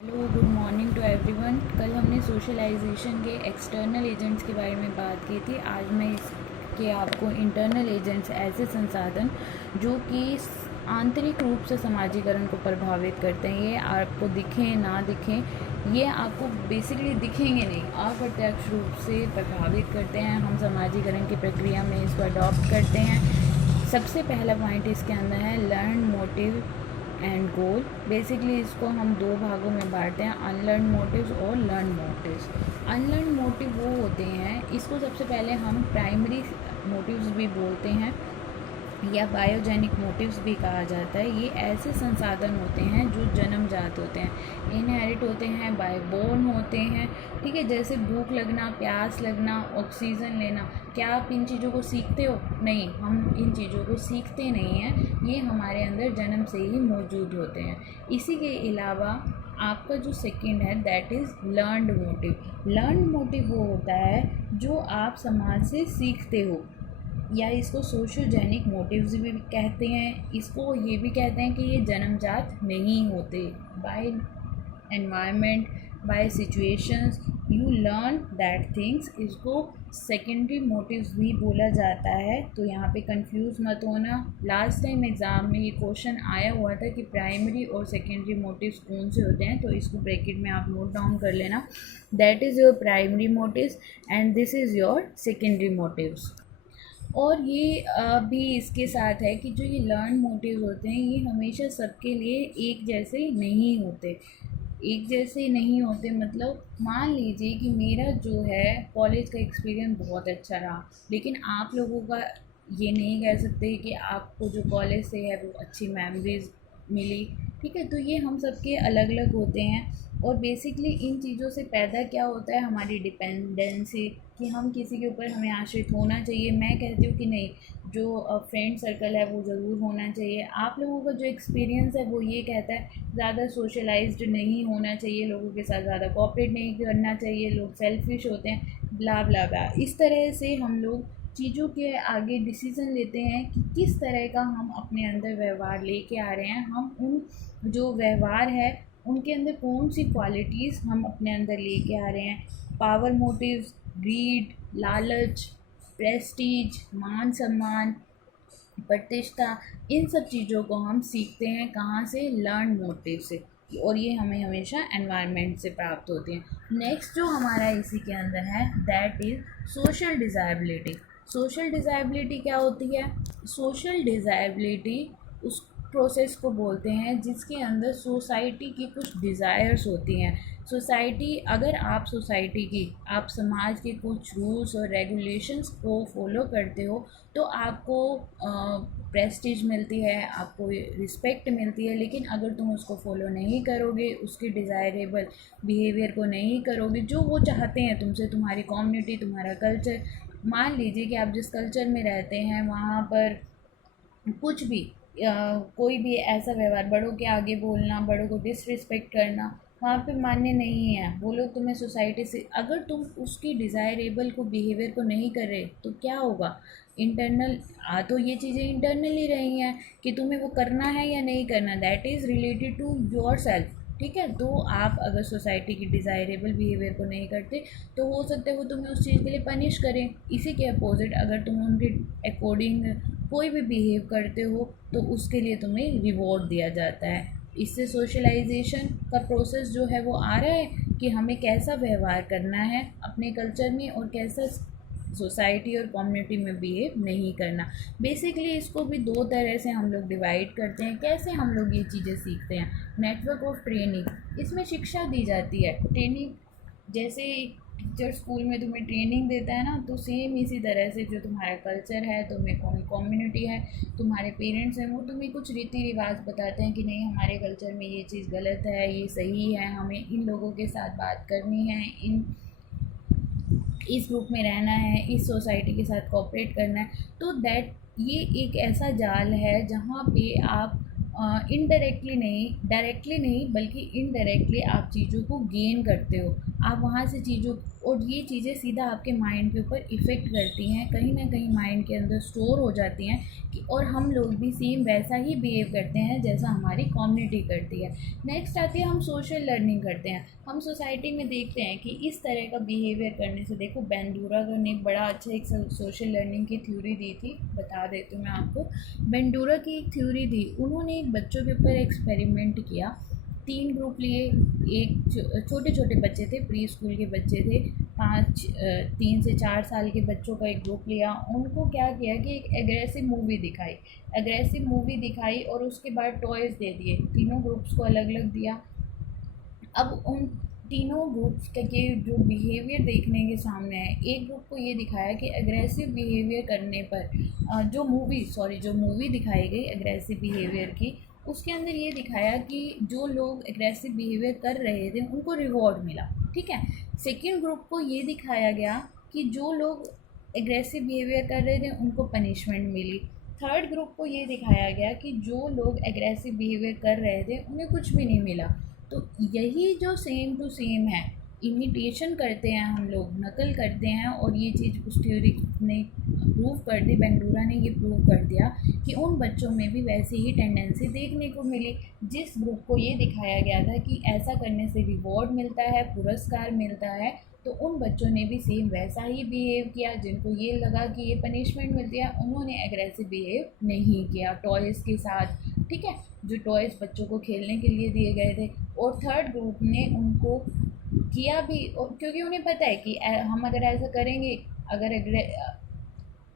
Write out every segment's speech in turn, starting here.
Hello, good morning to everyone. कल हमने socialisation के एक्सटर्नल एजेंट्स के बारे में बात की थी। आज मैं इसके आपको इंटरनल एजेंट्स, ऐसे संसाधन जो कि आंतरिक रूप से समाजीकरण को प्रभावित करते हैं, ये आपको दिखें ना दिखें, ये आपको बेसिकली दिखेंगे नहीं, अप्रत्यक्ष रूप से प्रभावित करते हैं। हम समाजीकरण की प्रक्रिया में इसको अडॉप्ट करते हैं। सबसे पहला पॉइंट इसके अंदर है learn motive and goal. Basically इसको हम दो भागों में बांटते हैं, अनलर्न मोटिव्स और लर्न मोटिव्स। अनलर्न मोटिव वो होते हैं, इसको सबसे पहले हम प्राइमरी मोटिव्स भी बोलते हैं या बायोजेनिक मोटिव्स भी कहा जाता है। ये ऐसे संसाधन होते हैं जो जन्मजात होते हैं, इनहेरिट होते हैं, बाय बोर्न होते हैं। ठीक है, जैसे भूख लगना, प्यास लगना, ऑक्सीजन लेना। क्या आप इन चीज़ों को सीखते हो? नहीं, हम इन चीज़ों को सीखते नहीं हैं, ये हमारे अंदर जन्म से ही मौजूद होते हैं। इसी के अलावा आपका जो सेकंड है that is learned motive. Learned motive वो होता है जो आप समाज से सीखते हो, या इसको सोशोजेनिक मोटिव्स भी कहते हैं। इसको ये भी कहते हैं कि ये जन्मजात नहीं होते, by environment, by situations you learn that things. इसको सेकेंडरी मोटिव्स भी बोला जाता है। तो यहाँ पे कंफ्यूज मत होना। लास्ट टाइम एग्ज़ाम में ये क्वेश्चन आया हुआ था कि प्राइमरी और सेकेंडरी मोटिव्स कौन से होते हैं, तो इसको ब्रैकेट में आप नोट डाउन कर लेना। That is your primary motives and this is your secondary motives. और ये भी इसके साथ है कि जो ये लर्न मोटिव होते हैं, ये हमेशा सबके लिए एक जैसे नहीं होते। एक जैसे नहीं होते मतलब मान लीजिए कि मेरा जो है कॉलेज का एक्सपीरियंस बहुत अच्छा रहा, लेकिन आप लोगों का ये नहीं कह सकते कि आपको जो कॉलेज से है वो अच्छी मेमोरीज मिली। ठीक है, तो ये हम सबके अलग अलग होते हैं। और बेसिकली इन चीज़ों से पैदा क्या होता है, हमारी डिपेंडेंसी, कि हम किसी के ऊपर हमें आश्रित होना चाहिए। मैं कहती हूँ कि नहीं, जो फ्रेंड सर्कल है वो ज़रूर होना चाहिए। आप लोगों का जो एक्सपीरियंस है वो ये कहता है ज़्यादा सोशलाइज्ड नहीं होना चाहिए, लोगों के साथ ज़्यादा कोऑपरेट नहीं करना चाहिए, लोग सेल्फिश होते हैं, ब्ला ब्ला ब्ला। इस तरह से हम लोग चीज़ों के आगे डिसीज़न लेते हैं कि किस तरह का हम अपने अंदर व्यवहार लेके आ रहे हैं। हम उन जो व्यवहार है उनके अंदर कौन सी क्वालिटीज़ हम अपने अंदर लेके आ रहे हैं। पावर मोटिव्स, ग्रीड, लालच, प्रेस्टीज, मान सम्मान, प्रतिष्ठा, इन सब चीज़ों को हम सीखते हैं कहाँ से? लर्न मोटिव से। और ये हमें हमेशा एनवायरनमेंट से प्राप्त होती हैं। नेक्स्ट जो हमारा इसी के अंदर है दैट इज़ सोशल डिज़ायबिलिटी। सोशल डिज़ायबिलिटी क्या होती है? सोशल डिज़ायबिलिटी उस प्रोसेस को बोलते हैं जिसके अंदर सोसाइटी की कुछ डिज़ायर्स होती हैं। सोसाइटी, अगर आप सोसाइटी की, आप समाज के कुछ रूल्स और रेगुलेशंस को फॉलो करते हो तो आपको प्रेस्टीज मिलती है, आपको रिस्पेक्ट मिलती है। लेकिन अगर तुम उसको फॉलो नहीं करोगे, उसके डिज़ायरेबल बिहेवियर को नहीं करोगे जो वो चाहते हैं तुमसे, तुम्हारी कम्युनिटी, तुम्हारा कल्चर, मान लीजिए कि आप जिस कल्चर में रहते हैं वहाँ पर कुछ भी कोई भी ऐसा व्यवहार, बड़ों के आगे बोलना, बड़ों को डिसरिस्पेक्ट करना, वहाँ पे मान्य नहीं है। वो लोग तुम्हें सोसाइटी से, अगर तुम उसकी डिज़ायरेबल को बिहेवियर को नहीं कर रहे तो क्या होगा? इंटरनल तो ये चीज़ें इंटरनली रही हैं कि तुम्हें वो करना है या नहीं करना, that is related to your self. ठीक है, तो आप अगर सोसाइटी की डिज़ायरेबल बिहेवियर को नहीं करते तो हो सकता है वो तुम्हें उस चीज़ के लिए पनिश करें। इसी के अपोजिट अगर तुम उनके अकॉर्डिंग कोई भी बिहेव करते हो तो उसके लिए तुम्हें रिवॉर्ड दिया जाता है। इससे सोशलाइजेशन का प्रोसेस जो है वो आ रहा है कि हमें कैसा व्यवहार करना है अपने कल्चर में और कैसा सोसाइटी और कम्युनिटी में बिहेव नहीं करना। बेसिकली इसको भी दो तरह से हम लोग डिवाइड करते हैं। कैसे हम लोग ये चीज़ें सीखते हैं? नेटवर्क ऑफ ट्रेनिंग, इसमें शिक्षा दी जाती है। ट्रेनिंग जैसे टीचर स्कूल में तुम्हें ट्रेनिंग देता है ना, तो सेम इसी तरह से जो तुम्हारा कल्चर है, तुम्हें कौन कम्युनिटी है, तुम्हारे पेरेंट्स हैं, वो तुम्हें कुछ रीति रिवाज बताते हैं कि नहीं, हमारे कल्चर में ये चीज़ गलत है, ये सही है, हमें इन लोगों के साथ बात करनी है, इस ग्रुप में रहना है, इस सोसाइटी के साथ कोऑपरेट करना है। तो दैट ये एक ऐसा जाल है जहाँ पे आप इनडायरेक्टली नहीं, डायरेक्टली नहीं, बल्कि इनडायरेक्टली आप चीज़ों को गेन करते हो। आप वहाँ से चीज़ों, और ये चीज़ें सीधा आपके माइंड के ऊपर इफ़ेक्ट करती हैं, कहीं ना कहीं माइंड के अंदर स्टोर हो जाती हैं कि, और हम लोग भी सेम वैसा ही बिहेव करते हैं जैसा हमारी कम्युनिटी करती है। नेक्स्ट आती है, हम सोशल लर्निंग करते हैं। हम सोसाइटी में देखते हैं कि इस तरह का बिहेवियर करने से, देखो बेंडूरा ने एक बड़ा अच्छा एक सोशल लर्निंग की थ्योरी दी थी, बता देती हूँ मैं आपको। बेंडूरा की एक थ्योरी थी, उन्होंने एक बच्चों के ऊपर एक्सपेरिमेंट किया। 3 ग्रुप लिए, एक छोटे छोटे बच्चे थे, प्री स्कूल के बच्चे थे, 3 से 4 साल के बच्चों का एक ग्रुप लिया। उनको क्या किया कि एक एग्रेसिव मूवी दिखाई और उसके बाद टॉयज़ दे दिए। तीनों ग्रुप्स को अलग अलग दिया। अब उन तीनों ग्रुप्स के जो बिहेवियर देखने के सामने है, एक ग्रुप को ये दिखाया कि एग्रेसिव बिहेवियर करने पर जो मूवी दिखाई गई एग्रेसिव बिहेवियर की, उसके अंदर ये दिखाया कि जो लोग एग्रेसिव बिहेवियर कर रहे थे उनको रिवॉर्ड मिला, ठीक है। सेकेंड ग्रुप को ये दिखाया गया कि जो लोग एग्रेसिव बिहेवियर कर रहे थे उनको पनिशमेंट मिली। थर्ड ग्रुप को ये दिखाया गया कि जो लोग एग्रेसिव बिहेवियर कर रहे थे उन्हें कुछ भी नहीं मिला। तो यही जो सेम टू सेम है, इमिटेशन करते हैं हम लोग, नकल करते हैं, और ये चीज़ उस थ्योरी ने प्रूव कर दी, बेंडूरा ने ये प्रूव कर दिया कि उन बच्चों में भी वैसी ही टेंडेंसी देखने को मिली। जिस ग्रुप को ये दिखाया गया था कि ऐसा करने से रिवॉर्ड मिलता है, पुरस्कार मिलता है, तो उन बच्चों ने भी सेम वैसा ही बिहेव किया। जिनको ये लगा कि ये पनिशमेंट मिलती है, उन्होंने एग्रेसिव बिहेव नहीं किया टॉयज़ के साथ, ठीक है, जो टॉयज़ बच्चों को खेलने के लिए दिए गए थे। और थर्ड ग्रुप ने उनको किया भी, और क्योंकि उन्हें पता है कि हम अगर ऐसा करेंगे, अगर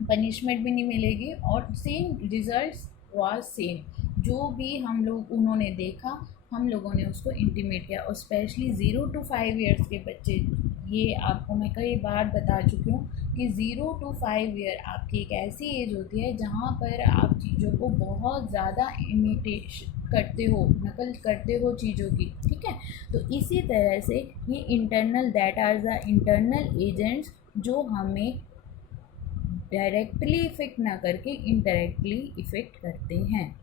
पनिशमेंट भी नहीं मिलेगी, और सेम रिजल्ट्स वाज सेम। जो भी हम लोग उन्होंने देखा, हम लोगों ने उसको इंटीमेट किया। और स्पेशली 0 to 5 ईयर्स के बच्चे, ये आपको मैं कई बार बता चुकी हूँ कि 0 to 5 ईयर आपकी एक ऐसी एज होती है जहाँ पर आप चीज़ों को बहुत ज़्यादा इमिटेशन करते हो, नकल करते हो चीज़ों की, ठीक है। तो इसी तरह से ये internal, that are the internal agents, जो हमें डायरेक्टली इफ़ेक्ट ना करके इनडायरेक्टली इफ़ेक्ट करते हैं।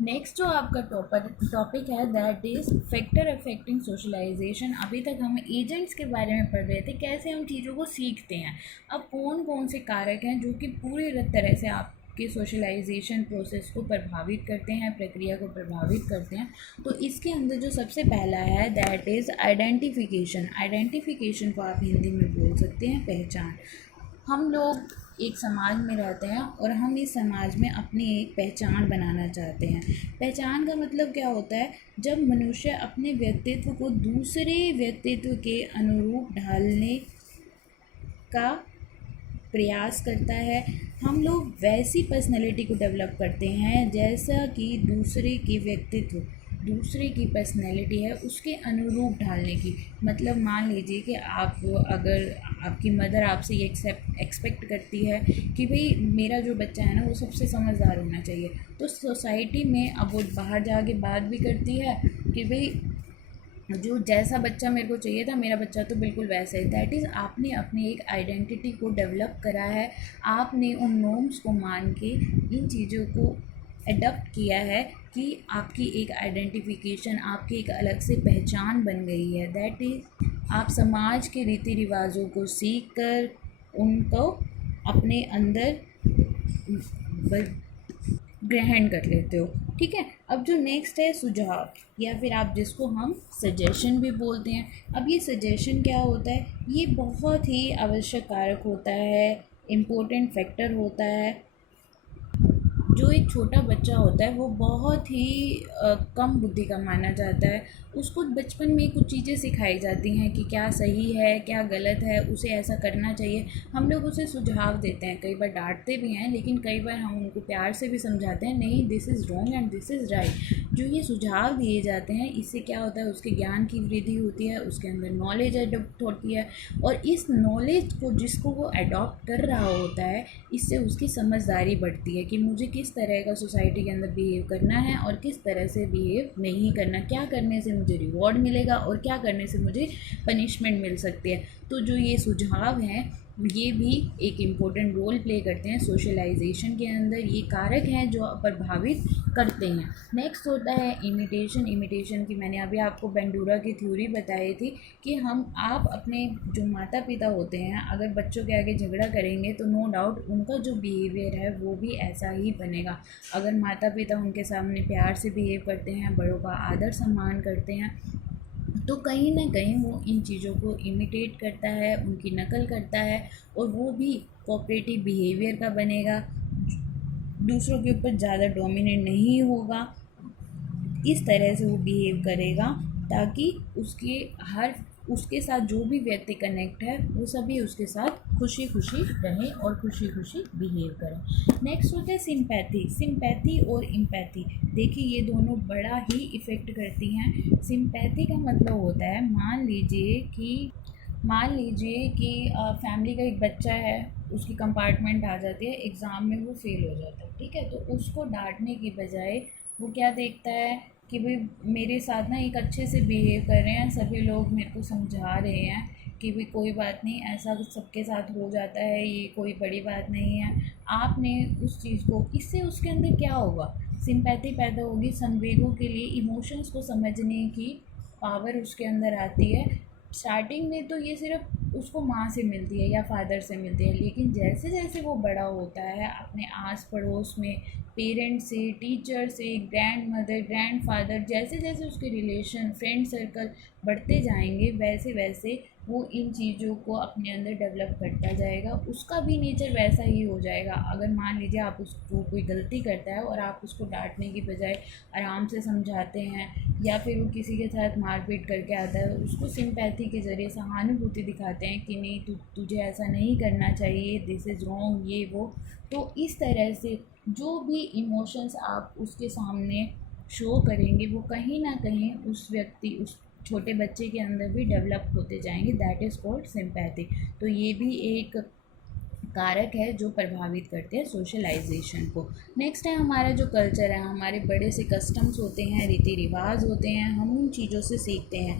नेक्स्ट जो आपका टॉपिक है, that is factor affecting socialization. अभी तक हम एजेंट्स के बारे में पढ़ रहे थे, कैसे हम चीज़ों को सीखते हैं। अब कौन कौन से कारक हैं जो कि पूरी तरह से आपके सोशलाइजेशन प्रोसेस को प्रभावित करते हैं, प्रक्रिया को प्रभावित करते हैं। तो इसके अंदर जो सबसे पहला है, दैट इज़ आइडेंटिफिकेशन। आइडेंटिफिकेशन को आप हिंदी में बोल सकते हैं पहचान। हम लोग एक समाज में रहते हैं और हम इस समाज में अपनी एक पहचान बनाना चाहते हैं। पहचान का मतलब क्या होता है? जब मनुष्य अपने व्यक्तित्व को दूसरे व्यक्तित्व के अनुरूप ढालने का प्रयास करता है। हम लोग वैसी पर्सनैलिटी को डेवलप करते हैं जैसा कि दूसरे की पर्सनैलिटी है, उसके अनुरूप ढालने की। मतलब मान लीजिए कि आप, अगर आपकी मदर आपसे ये एक्सपेक्ट करती है कि भाई मेरा जो बच्चा है ना वो सबसे समझदार होना चाहिए, तो सोसाइटी में अब वो बाहर जाके बात भी करती है कि भाई जो जैसा बच्चा मेरे को चाहिए था, मेरा बच्चा तो बिल्कुल वैसा ही। दैट इज़ आपने अपनी एक आइडेंटिटी को डेवलप करा है, आपने उन नॉर्म्स को मान के इन चीज़ों को एडप्ट किया है कि आपकी एक आइडेंटिफिकेशन, आपकी एक अलग से पहचान बन गई है। दैट इज़ आप समाज के रीति रिवाजों को सीख कर उनको अपने अंदर ग्रहण कर लेते हो, ठीक है। अब जो नेक्स्ट है सुझाव, या फिर आप जिसको हम सजेशन भी बोलते हैं। अब ये सजेशन क्या होता है? ये बहुत ही आवश्यक कारक होता है, इम्पोर्टेंट फैक्टर होता है। जो एक छोटा बच्चा होता है वो बहुत ही कम बुद्धि का माना जाता है। उसको बचपन में कुछ चीज़ें सिखाई जाती हैं कि क्या सही है, क्या गलत है, उसे ऐसा करना चाहिए। हम लोग उसे सुझाव देते हैं, कई बार डांटते भी हैं, लेकिन कई बार हम उनको प्यार से भी समझाते हैं, नहीं this is wrong and this is right. जो ये सुझाव दिए जाते हैं, इससे क्या होता है, उसके ज्ञान की वृद्धि होती है, उसके अंदर नॉलेज अडॉप्ट होती है, और इस नॉलेज को जिसको वो अडॉप्ट कर रहा होता है, इससे उसकी समझदारी बढ़ती है कि मुझे किस तरह का सोसाइटी के अंदर बिहेव करना है और किस तरह से बिहेव नहीं करना, क्या करने से मुझे रिवॉर्ड मिलेगा और क्या करने से मुझे पनिशमेंट मिल सकती है। तो जो ये सुझाव हैं ये भी एक इम्पोर्टेंट रोल प्ले करते हैं सोशलाइजेशन के अंदर। ये कारक हैं जो प्रभावित करते हैं। नेक्स्ट होता है इमिटेशन। इमिटेशन की मैंने अभी आपको बेंडूरा की थ्योरी बताई थी कि आप अपने जो माता पिता होते हैं अगर बच्चों के आगे झगड़ा करेंगे तो नो डाउट उनका जो बिहेवियर है वो भी ऐसा ही बनेगा। अगर माता पिता उनके सामने प्यार से बिहेव करते हैं, बड़ों का आदर सम्मान करते हैं, तो कहीं ना कहीं वो इन चीज़ों को इमिटेट करता है, उनकी नकल करता है और वो भी कोऑपरेटिव बिहेवियर का बनेगा, दूसरों के ऊपर ज़्यादा डोमिनेट नहीं होगा। इस तरह से वो बिहेव करेगा ताकि उसके साथ जो भी व्यक्ति कनेक्ट है वो सभी उसके साथ खुशी खुशी रहें और खुशी खुशी बिहेव करें। नेक्स्ट होता है सिंपैथी। सिंपैथी और इम्पैथी, देखिए ये दोनों बड़ा ही इफ़ेक्ट करती हैं। सिंपैथी का मतलब होता है मान लीजिए कि फैमिली का एक बच्चा है, उसकी कंपार्टमेंट आ जाती है, एग्ज़ाम में वो फेल हो जाता है, ठीक है, तो उसको डांटने की बजाय वो क्या देखता है कि भाई मेरे साथ ना एक अच्छे से बिहेव कर रहे हैं, सभी लोग मेरे को समझा रहे हैं कि भाई कोई बात नहीं, ऐसा सबके साथ हो जाता है, ये कोई बड़ी बात नहीं है। आपने उस चीज़ को, इससे उसके अंदर क्या होगा, सिंपैथी पैदा होगी, संवेगों के लिए इमोशंस को समझने की पावर उसके अंदर आती है। स्टार्टिंग में तो ये सिर्फ उसको माँ से मिलती है या फादर से मिलती है, लेकिन जैसे जैसे वो बड़ा होता है अपने आस पड़ोस में पेरेंट्स से, टीचर से, ग्रैंड मदर, ग्रैंड फादर, जैसे जैसे उसके रिलेशन, फ्रेंड सर्कल बढ़ते जाएंगे वैसे वैसे वो इन चीज़ों को अपने अंदर डेवलप करता जाएगा। उसका भी नेचर वैसा ही हो जाएगा। अगर मान लीजिए आप उसको कोई गलती करता है और आप उसको डांटने की बजाय आराम से समझाते हैं, या फिर वो किसी के साथ मारपीट करके आता है, उसको सिंपैथी के ज़रिए सहानुभूति दिखाते हैं कि नहीं तुझे ऐसा नहीं करना चाहिए, दिस इज़ रॉन्ग, ये वो, तो इस तरह से जो भी इमोशंस आप उसके सामने शो करेंगे वो कहीं ना कहीं उस छोटे बच्चे के अंदर भी डेवलप होते जाएंगे। That is called sympathy. तो ये भी एक कारक है जो प्रभावित करते हैं सोशलाइजेशन को। नेक्स्ट है हमारा जो कल्चर है, हमारे बड़े से कस्टम्स होते हैं, रीति रिवाज होते हैं, हम उन चीज़ों से सीखते हैं।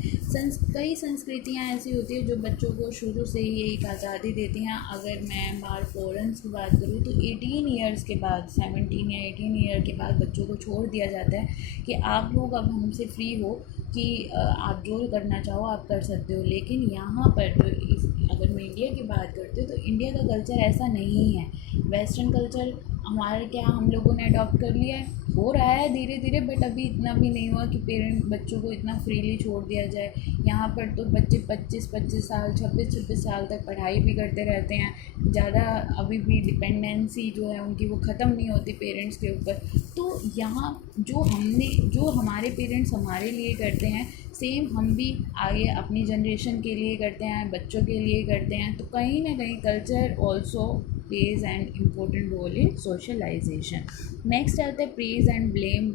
कई संस्कृतियाँ ऐसी होती है जो बच्चों को शुरू से ही एक आज़ादी देती हैं। अगर मैं बाहर फॉरेंस की बात करूँ तो 18 ईयर्स के बाद, 17 या 18 ईयर के बाद बच्चों को छोड़ दिया जाता है कि आप लोग अब हमसे फ्री हो कि आप जो करना चाहो आप कर सकते हो। लेकिन यहाँ पर तो अगर मैं इंडिया की बात करती हूँ तो इंडिया का कल्चर ऐसा नहीं है। वेस्टर्न कल्चर हमारे क्या हम लोगों ने अडॉप्ट कर लिया है, हो रहा है धीरे धीरे, बट अभी इतना भी नहीं हुआ कि पेरेंट बच्चों को इतना फ्रीली छोड़ दिया जाए। यहाँ पर तो बच्चे 25-25 साल, 26-26 साल तक पढ़ाई भी करते रहते हैं। ज़्यादा अभी भी डिपेंडेंसी जो है उनकी वो ख़त्म नहीं होती पेरेंट्स के ऊपर। तो यहाँ जो हमारे पेरेंट्स हमारे लिए करते हैं, सेम हम भी आगे अपनी जनरेशन के लिए करते हैं, बच्चों के लिए करते हैं। तो कहीं ना कहीं culture also plays an important role in socialization. Next आता है प्रेज एंड ब्लेम।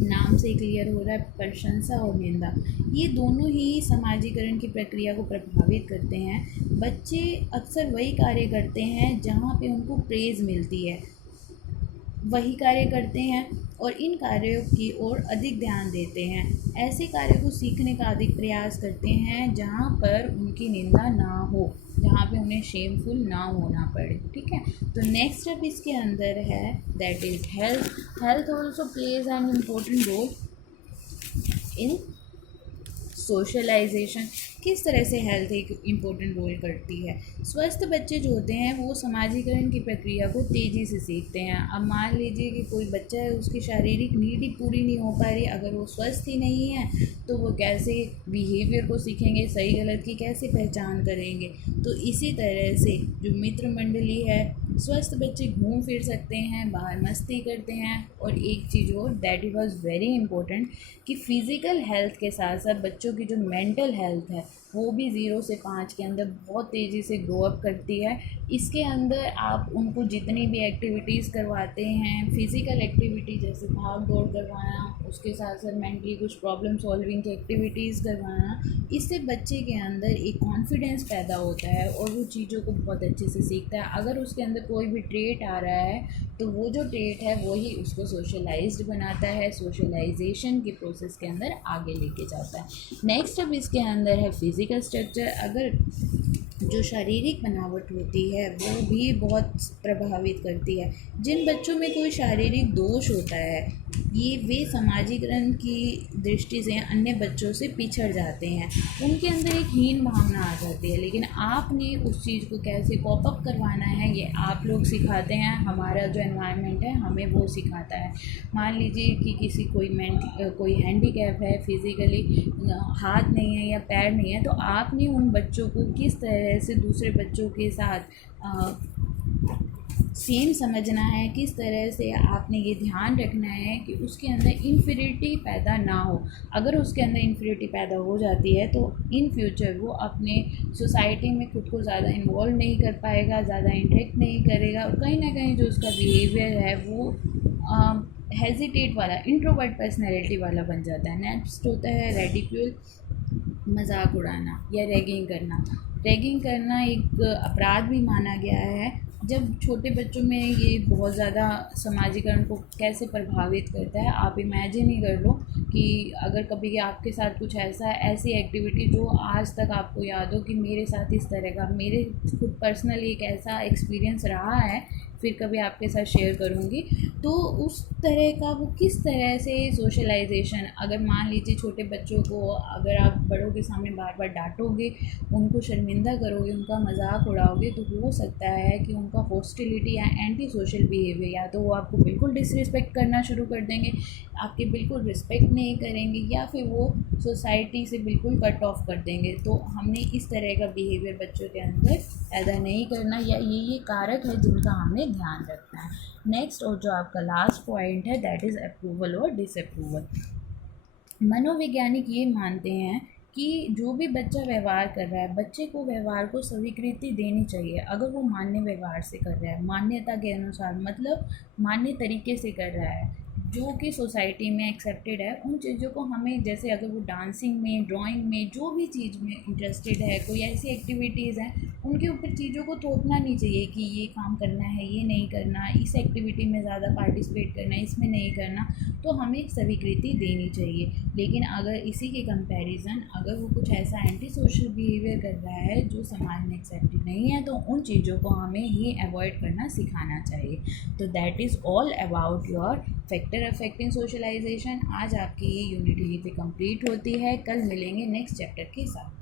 नाम से क्लियर हो रहा है, प्रशंसा और निंदा, ये दोनों ही समाजीकरण की प्रक्रिया को प्रभावित करते हैं। बच्चे अक्सर वही कार्य करते हैं जहाँ पे उनको प्रेज मिलती है, वही कार्य करते हैं और इन कार्यों की ओर अधिक ध्यान देते हैं। ऐसे कार्यों को सीखने का अधिक प्रयास करते हैं जहाँ पर उनकी निंदा ना हो, जहाँ पे उन्हें शेमफुल ना होना पड़े, ठीक है। तो नेक्स्ट स्टेप इसके अंदर है that is health. Health also plays an important role in socialization. किस तरह से हेल्थ एक इम्पोर्टेंट रोल करती है। स्वस्थ बच्चे जो होते हैं वो समाजीकरण की प्रक्रिया को तेज़ी से सीखते हैं। अब मान लीजिए कि कोई बच्चा है, उसकी शारीरिक नीड ही पूरी नहीं हो पा रही, अगर वो स्वस्थ ही नहीं है तो वो कैसे बिहेवियर को सीखेंगे, सही गलत की कैसे पहचान करेंगे। तो इसी तरह से जो मित्र मंडली है, स्वस्थ बच्चे घूम फिर सकते हैं, बाहर मस्ती करते हैं। और एक चीज़ और that it was very important कि फ़िज़िकल हेल्थ के साथ साथ बच्चों की जो मेंटल हेल्थ है वो भी 0 से 5 के अंदर बहुत तेज़ी से ग्रो अप करती है। इसके अंदर आप उनको जितनी भी एक्टिविटीज़ करवाते हैं, फिज़िकल एक्टिविटी जैसे भाग दौड़ करवाना, उसके साथ साथ मेंटली कुछ प्रॉब्लम सॉल्विंग की एक्टिविटीज़ करवाना, इससे बच्चे के अंदर एक कॉन्फिडेंस पैदा होता है और वो चीज़ों को बहुत अच्छे से सीखता है। अगर उसके अंदर कोई भी ट्रेट आ रहा है तो वो जो ट्रेट है वही उसको सोशलाइज्ड बनाता है, सोशलाइजेशन के प्रोसेस के अंदर आगे लेके जाता है। नेक्स्ट अब इसके अंदर है फिज़िकल स्ट्रक्चर। अगर जो शारीरिक बनावट होती है वो भी बहुत प्रभावित करती है। जिन बच्चों में कोई शारीरिक दोष होता है ये वे सामाजिकरण की दृष्टि से अन्य बच्चों से पिछड़ जाते हैं, उनके अंदर एक हीन भावना आ जाती है। लेकिन आपने उस चीज़ को कैसे कॉप अप करवाना है ये आप लोग सिखाते हैं, हमारा जो एनवायरनमेंट है हमें वो सिखाता है। मान लीजिए कि किसी कोई हैंडीकैप है, फिज़िकली हाथ नहीं है या पैर नहीं है, तो आपने उन बच्चों को किस तरह से दूसरे बच्चों के साथ सेम समझना है, किस तरह से आपने ये ध्यान रखना है कि उसके अंदर इन्फीरियरिटी पैदा ना हो। अगर उसके अंदर इन्फीरियरिटी पैदा हो जाती है तो इन फ्यूचर वो अपने सोसाइटी में खुद को ज़्यादा इन्वॉल्व नहीं कर पाएगा, ज़्यादा इंटरेक्ट नहीं करेगा और कहीं ना कहीं जो उसका बिहेवियर है वो हेजिटेट वाला, इंट्रोवर्ट पर्सनैलिटी वाला बन जाता है। नेक्स्ट होता है रेडिक्यूल, मजाक उड़ाना या रैगिंग करना। रैगिंग करना एक अपराध भी माना गया है। जब छोटे बच्चों में ये बहुत ज़्यादा सामाजिकरण को कैसे प्रभावित करता है, आप इमेजिन ही कर लो कि अगर कभी आपके साथ कुछ ऐसी एक्टिविटी जो आज तक आपको याद हो कि मेरे साथ इस तरह का, मेरे खुद पर्सनली एक ऐसा एक्सपीरियंस रहा है, फिर कभी आपके साथ शेयर करूँगी। तो उस तरह का वो किस तरह से सोशलाइजेशन, अगर मान लीजिए छोटे बच्चों को अगर आप बड़ों के सामने बार बार डांटोगे, उनको शर्मिंदा करोगे, उनका मजाक उड़ाओगे, तो हो सकता है कि उनका हॉस्टिलिटी या एंटी सोशल बिहेवियर, या तो वो आपको बिल्कुल डिसरिस्पेक्ट करना शुरू कर देंगे, आपके बिल्कुल रिस्पेक्ट नहीं करेंगे, या फिर वो सोसाइटी से बिल्कुल कट ऑफ कर देंगे। तो हमने इस तरह का बिहेवियर बच्चों के अंदर पैदा नहीं करना, या ये कारक है जिनका हमें ध्यान रखना है। नेक्स्ट और जो आपका लास्ट पॉइंट है दैट इज़ अप्रूवल और डिसअप्रूवल। मनोवैज्ञानिक ये मानते हैं कि जो भी बच्चा व्यवहार कर रहा है, बच्चे को व्यवहार को स्वीकृति देनी चाहिए। अगर वो मान्य व्यवहार से कर रहा है, मान्यता के अनुसार, मतलब मान्य तरीके से कर रहा है जो कि सोसाइटी में एक्सेप्टेड है, उन चीज़ों को हमें, जैसे अगर वो डांसिंग में, ड्राइंग में, जो भी चीज़ में इंटरेस्टेड है, कोई ऐसी एक्टिविटीज़ हैं, उनके ऊपर चीज़ों को थोपना नहीं चाहिए कि ये काम करना है, ये नहीं करना, इस एक्टिविटी में ज़्यादा पार्टिसिपेट करना है, इसमें नहीं करना। तो हमें स्वीकृति देनी चाहिए। लेकिन अगर इसी के कंपैरिजन अगर वो कुछ ऐसा एंटी सोशल बिहेवियर कर रहा है जो समाज में एक्सेप्टेड नहीं है, तो उन चीज़ों को हमें ही अवॉइड करना सिखाना चाहिए। तो that is all about your factor affecting socialization. आज आपकी ये यूनिट यहीं पे कंप्लीट होती है। कल मिलेंगे नेक्स्ट चैप्टर के साथ।